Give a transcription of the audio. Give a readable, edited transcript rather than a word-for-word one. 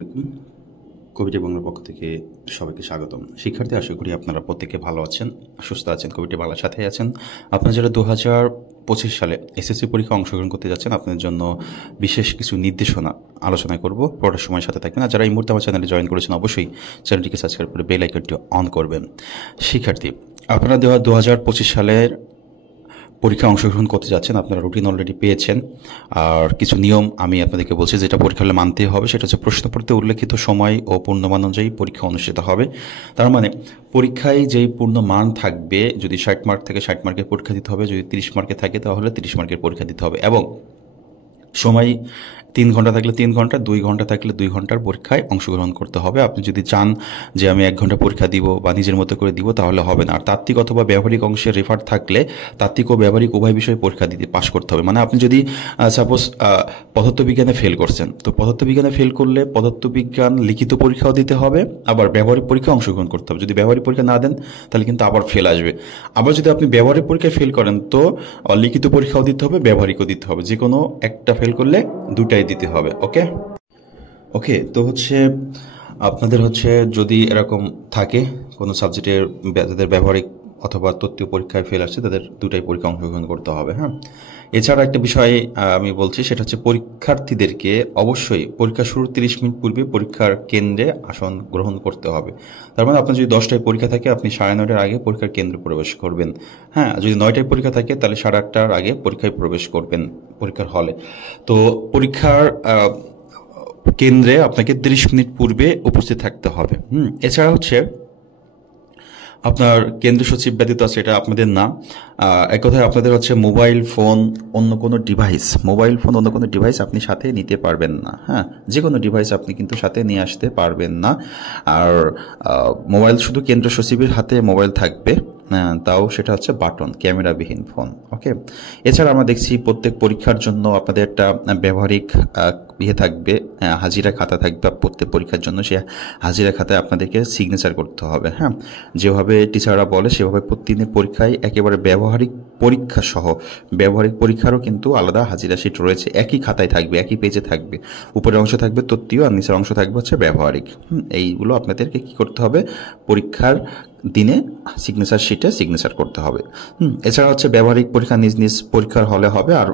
আসসালামু আলাইকুম। কবিটি বাংলার পক্ষ থেকে সবাইকে স্বাগতম। শিক্ষার্থী, আশা করি আপনারা প্রত্যেকে ভালো আছেন, সুস্থ আছেন, কবিটি বাংলার সাথেই আছেন। আপনারা যারা 2025 সালে এসএসসি পরীক্ষা অংশগ্রহণ করতে যাচ্ছেন, আপনাদের জন্য বিশেষ কিছু নির্দেশনা আলোচনা করব। পড়ার সময় সাথে থাকবেন। আর যারা এই মুহূর্তে আমার চ্যানেলে জয়েন করেছেন, অবশ্যই চ্যানেলটিকে সাবস্ক্রাইব করে বেল আইকনটি অন করবেন। শিক্ষার্থী, আপনারা 2025 সালের পরীক্ষায় অংশগ্রহণ করতে যাচ্ছেন, আপনারা রুটিন অলরেডি পেয়েছেন। আর কিছু নিয়ম আমি আপনাদেরকে বলছি যেটা পরীক্ষা হলে মানতেই হবে। সেটা হচ্ছে প্রশ্নপত্রে উল্লেখিত সময় ও পূর্ণমান অনুযায়ী পরীক্ষা অনুষ্ঠিত হবে। তার মানে পরীক্ষায় যেই পূর্ণমান থাকবে, যদি 60 মার্ক থেকে 60 মার্কের পরীক্ষা দিতে হবে, যদি 30 মার্কে থাকে তাহলে 30 মার্কের পরীক্ষা দিতে হবে। এবং সময় 3 ঘন্টা থাকলে 3 ঘন্টা, 2 ঘন্টা থাকলে 2 ঘন্টার পরীক্ষায় অংশগ্রহণ করতে হবে। আপনি যদি চান যে আমি 1 ঘন্টা পরীক্ষা দিব বা নিজের মতো করে দিব, তাহলে হবে না। আর তাত্ত্বিক অথবা ব্যবহারিক অংশের রেফার থাকলে তাত্ত্বিক ও ব্যবহারিক উভয় বিষয়ে পরীক্ষা দিতে পাশ করতে হবে। মানে আপনি যদি সাপোজ পদার্থবিজ্ঞানে ফেল করছেন, তো পদার্থবিজ্ঞানে ফেল করলে পদার্থবিজ্ঞান লিখিত পরীক্ষাও দিতে হবে, আবার ব্যবহারিক পরীক্ষা অংশগ্রহণ করতে হবে। যদি ব্যবহারিক পরীক্ষা না দেন তাহলে কিন্তু আবার ফেল আসবে। আবার যদি আপনি ব্যবহারিক পরীক্ষায় ফেল করেন, তো লিখিত পরীক্ষাও দিতে হবে, ব্যবহারিকও দিতে হবে। যে কোনো একটা ফেল করলে দুটাই দিতে হবে। ওকে ওকে তো আপনাদের যদি এরকম থাকে কোনো সাবজেক্টের, যাদের ব্যবহারিক অথবা তত্ত্বীয় পরীক্ষায় ফেল আসছে, তাদের দুটাই পরীক্ষা অংশগ্রহণ করতে হবে। হ্যাঁ, এছাড়া একটা বিষয় আমি বলছি, সেটা হচ্ছে পরীক্ষার্থীদেরকে অবশ্যই পরীক্ষা শুরুর 30 মিনিট পূর্বে পরীক্ষার কেন্দ্রে আসন গ্রহণ করতে হবে। তার মানে আপনার যদি 10টায় পরীক্ষা থাকে, আপনি 9:30টার আগে পরীক্ষার কেন্দ্রে প্রবেশ করবেন। হ্যাঁ, যদি 9টায় পরীক্ষা থাকে তাহলে 8:30টার আগে পরীক্ষায় প্রবেশ করবেন, পরীক্ষার হলে। তো পরীক্ষার কেন্দ্রে আপনাকে 30 মিনিট পূর্বে উপস্থিত থাকতে হবে। এছাড়া আপনার কেন্দ্র সচিব ব্যতীত আছে, এটা আপনাদের না। এক কথায় আপনাদের মোবাইল ফোন অন্য কোনো ডিভাইস আপনি সাথে নিতে পারবেন না। হ্যাঁ, যে কোনো ডিভাইস আপনি কিন্তু সাথে নিয়ে আসতে পারবেন না। আর মোবাইল শুধু কেন্দ্র সচিবের হাতে মোবাইল থাকবে, তাও সেটা বাটন ক্যামেরাবিহীন ফোন। ওকে, এছাড়া আমরা দেখছি প্রত্যেক পরীক্ষার জন্য আপনাদের একটা ব্যবহারিক থাকবে, হাজিরা খাতা থাকবে প্রত্যেক পরীক্ষার জন্য। সে হাজিরা খাতায় আপনাদেরকে সিগনেচার করতে হবে। হ্যাঁ, যেভাবে টিচাররা বলে সেভাবে প্রতিদিনের পরীক্ষায় একেবারে ব্যবহারিক পরীক্ষা সহ ব্যবহারিক পরীক্ষারও কিন্তু আলাদা হাজিরা শিট রয়েছে, একই খাতায় থাকবে, একই পেজে থাকবে। উপরের অংশ থাকবে তত্ত্বীয় আর নিচের অংশ থাকবে ব্যবহারিক। এইগুলো আপনাদেরকে কি করতে হবে, পরীক্ষার দিনে সিগনেচার শিটে সিগনেচার করতে হবে। এছাড়া ব্যবহারিক পরীক্ষা নিজ নিজ পরীক্ষার হলে হবে। আর